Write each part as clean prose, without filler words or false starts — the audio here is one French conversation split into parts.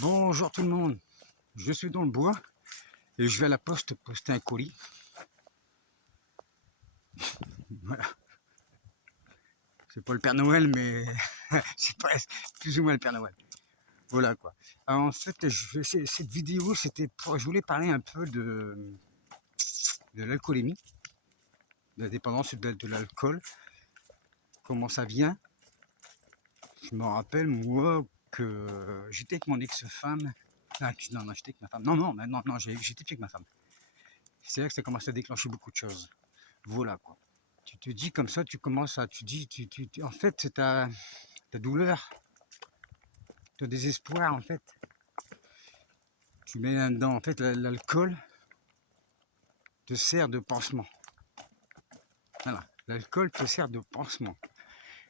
Bonjour tout le monde, je suis dans le bois et je vais à la poste poster un colis. Voilà, c'est pas le Père Noël, mais c'est plus ou moins le Père Noël. Voilà quoi. Alors, en fait, cette vidéo, je voulais parler un peu de l'alcoolémie, de la dépendance de l'alcool, comment ça vient. Je me rappelle, moi, que j'étais avec mon ex-femme. Non, j'étais avec ma femme. Non, j'étais plus avec ma femme. C'est là que ça commence à déclencher beaucoup de choses. Voilà quoi. Tu te dis comme ça, tu commences à, tu dis, en fait, ta douleur, ton désespoir, en fait, tu mets là-dedans, en fait, l'alcool te sert de pansement. Voilà, l'alcool te sert de pansement.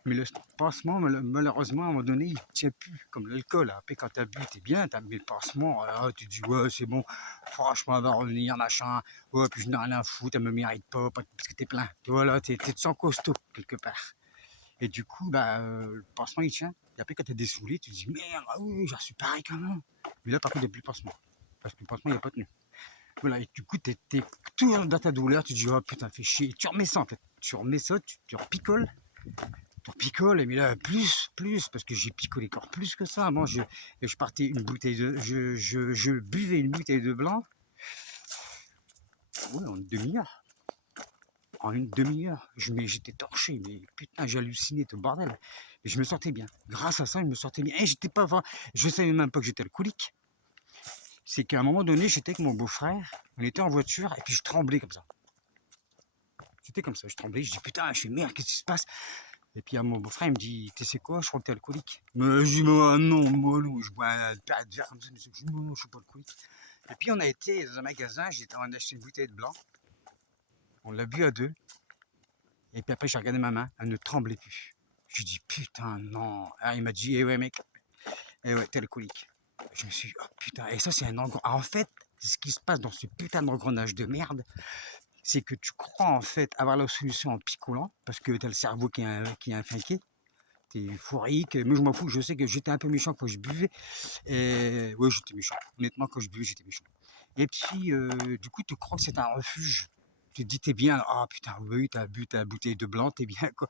Mais le pansement, malheureusement, à un moment donné, il ne tient plus, comme l'alcool. Après, quand tu as bu, t'es bien, tu as mis le pansement, tu te dis, ouais, c'est bon, franchement, elle va revenir, machin, ouais, puis je n'ai rien à foutre, elle me mérite pas, parce que t'es plein. Voilà, tu te sens costaud, quelque part. Et du coup, le pansement, il tient. Et après, quand tu es dessoulé, tu te dis, merde, ah oui, j'en suis pareil quand même. Mais là, par contre, il n'y a plus de pansement. Parce que le pansement, il n'a pas tenu. Voilà, et du coup, tu es tout dans ta douleur, tu te dis, oh putain, fais chier. Et tu remets ça, en fait. Tu remets ça, tu repicoles. Tu repicoles, mais là, plus, parce que j'ai picolé encore plus que ça. Moi, je partais une bouteille de. Je buvais une bouteille de blanc. Ouais, en une demi-heure. En une demi-heure, j'étais torché, mais putain, j'hallucinais tout le bordel. Et je me sentais bien. Grâce à ça, je me sentais bien. Et j'étais pas, je savais même pas que j'étais alcoolique. C'est qu'à un moment donné, j'étais avec mon beau-frère, on était en voiture, et puis je tremblais comme ça. J'étais comme ça, je tremblais, je dis putain, je fais merde, qu'est-ce qui se passe? Et puis à mon beau-frère, il me dit, tu sais quoi, je crois que t'es alcoolique. Mais je dis, non, mollo, je bois un verre de verre comme ça, je dis, non, je suis pas alcoolique. Et puis on a été dans un magasin, j'étais en train d'acheter une bouteille de blanc, on l'a bu à deux. Et puis après, j'ai regardé ma main, elle ne tremblait plus. Je dis putain, non. Ah, il m'a dit, eh ouais, mec, eh ouais, t'es alcoolique. Je me suis dit, oh putain, et ça, c'est un engrenage. En fait, ce qui se passe dans ce putain d'engrenage de merde, c'est que tu crois en fait avoir la solution en picolant, parce que t'as le cerveau qui est infinqué. T'es euphorique, moi je m'en fous, je sais que j'étais un peu méchant quand je buvais. Et ouais, j'étais méchant. Honnêtement, quand je buvais, j'étais méchant. Et puis, du coup, tu crois que c'est un refuge. Tu te dis, t'es bien, ah oh, putain, oui, t'as bu ta bouteille de blanc, t'es bien, quoi.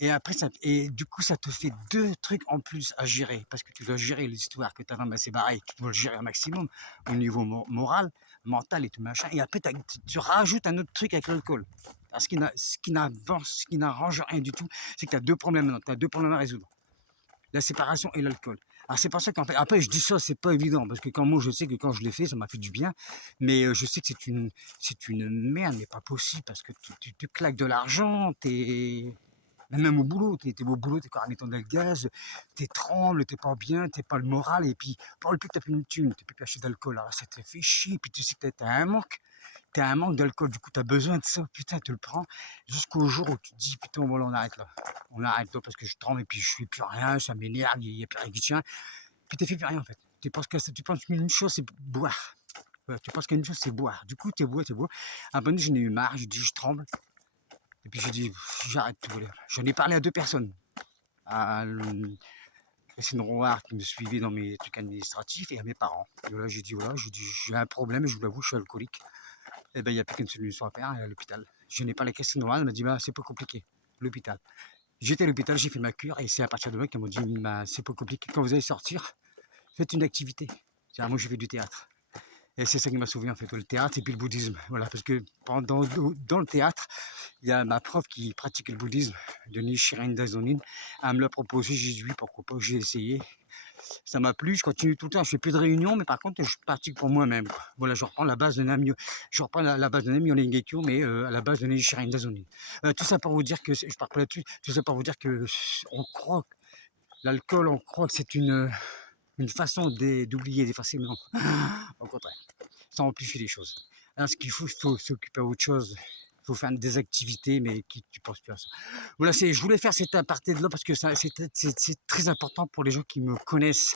Et après, et du coup, ça te fait deux trucs en plus à gérer, parce que tu dois gérer l'histoire que ta femme s'est barrée, tu dois le gérer au maximum, au niveau moral, mental et tout machin. Et après, tu rajoutes un autre truc avec l'alcool. Ce qui n'arrange rien du tout, c'est que tu as deux problèmes maintenant, tu as deux problèmes à résoudre. La séparation et l'alcool. Alors c'est pour ça qu'en fait, après je dis ça, c'est pas évident, parce que quand moi je sais que quand je l'ai fait, ça m'a fait du bien, mais je sais que c'est une merde, mais pas possible, parce que tu claques de l'argent, même au boulot, t'es au boulot, t'es quand même étant dans le gaz, t'es tremble, t'es pas bien, t'es pas le moral, et puis pour le plus que t'as plus une thune, t'es plus acheter d'alcool, alors ça te fait chier, puis tu sais que t'as un manque d'alcool, du coup t'as besoin de ça, putain, tu le prends, jusqu'au jour où tu te dis, putain, bon là on arrête là, parce que je tremble, et puis je suis plus rien, ça m'énerve, il y a plus rien qui tient, puis t'es fait plus rien en fait, tu penses qu'une chose c'est boire, voilà, tu penses qu'une chose c'est boire, du coup t'es bois, à un moment donné j'en ai eu marre, j'ai dit je tremble, et puis j'ai dit, j'arrête tout. J'en ai parlé à deux personnes. À Christine Rouard qui me suivait dans mes trucs administratifs et à mes parents. Et voilà, j'ai dit, j'ai un problème, je vous l'avoue, je suis alcoolique. Et ben il n'y a plus qu'une solution à faire, à l'hôpital. Je n'ai parlé à Christine Rouard, elle m'a dit, c'est pas compliqué, l'hôpital. J'étais à l'hôpital, j'ai fait ma cure et c'est à partir de là qu'elle m'a dit, c'est pas compliqué, quand vous allez sortir, faites une activité. Moi, je fais du théâtre. Et c'est ça qui m'a sauvé en fait, le théâtre et puis le bouddhisme. Voilà, parce que dans le théâtre, il y a ma prof qui pratique le bouddhisme, de Nichiren Dazonin. Elle me l'a proposé, j'ai dit oui, pourquoi pas, j'ai essayé. Ça m'a plu, je continue tout le temps, je fais plus de réunions, mais par contre, je pratique pour moi-même. Voilà, je reprends la base de Namyo, je reprends la base de Namyo Renge-kyo, mais à la base de Nichiren Dazonin. Tout ça pour vous dire que, je pars pas là-dessus, tout ça pour vous dire que on croit, l'alcool, on croit que c'est une façon d'oublier, d'effacer, mais non, au contraire, ça amplifie les choses. Alors, ce qu'il faut s'occuper d'autre chose. Il faut faire des activités, mais qui tu penses plus à ça. Voilà, je voulais faire cette aparté de là parce que c'est très important pour les gens qui me connaissent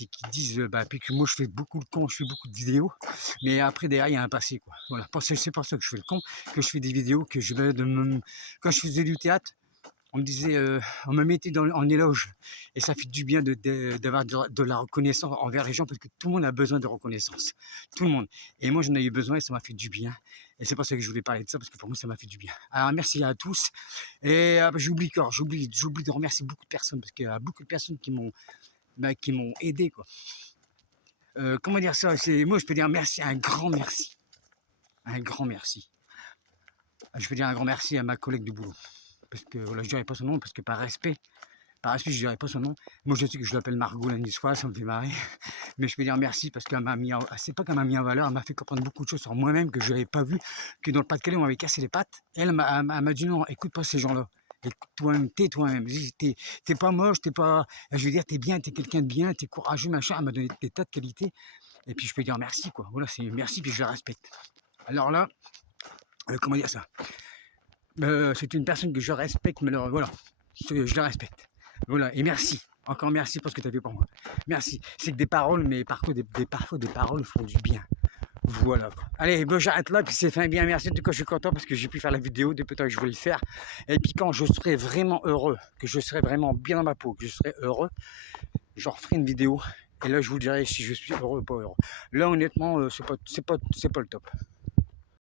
et qui disent puis que moi je fais beaucoup de con, je fais beaucoup de vidéos, mais après derrière il y a un passé quoi. Voilà, c'est pour ça que je fais le con, que je fais des vidéos, quand je faisais du théâtre, on me disait, on me mettait en éloge. Et ça fait du bien d'avoir de la reconnaissance envers les gens parce que tout le monde a besoin de reconnaissance. Tout le monde. Et moi, j'en ai eu besoin et ça m'a fait du bien. Et c'est pour ça que je voulais parler de ça parce que pour moi, ça m'a fait du bien. Alors, merci à tous. Et j'oublie de remercier beaucoup de personnes parce qu'il y a beaucoup de personnes qui m'ont aidé, quoi. Comment dire ça? Moi, je peux dire merci, un grand merci. Un grand merci. Je peux dire un grand merci à ma collègue de boulot. Parce que voilà, je ne dirais pas son nom, parce que par respect, je ne dirais pas son nom. Moi, je sais que je l'appelle Margot lundi soir, ça me fait marrer. Mais je peux dire merci parce qu'elle m'a mis c'est pas qu'elle m'a mis en valeur, elle m'a fait comprendre beaucoup de choses sur moi-même que je n'avais pas vu, que dans le Pas-de-Calais, on m'avait cassé les pattes. Et elle m'a dit non, écoute pas ces gens-là. Écoute toi-même, tais toi-même. T'es pas moche, t'es pas. Je veux dire, t'es bien, t'es quelqu'un de bien, t'es courageux, machin. Elle m'a donné des tas de qualités. Et puis je peux dire merci, quoi. Voilà, c'est merci, puis je la respecte. Alors là, comment dire ça? C'est une personne que je respecte, mais alors, voilà, je la respecte. Voilà, et merci. Encore merci pour ce que tu as fait pour moi. Merci. C'est que des paroles, mais parfois des paroles font du bien. Voilà. Allez, bon, j'arrête là, puis c'est fin bien. Merci. En tout cas, je suis content parce que j'ai pu faire la vidéo depuis temps que je voulais le faire. Et puis quand je serai vraiment heureux, que je serai vraiment bien dans ma peau, que je serai heureux, je referai une vidéo. Et là, je vous dirai si je suis heureux ou pas heureux. Là, honnêtement, c'est pas le top.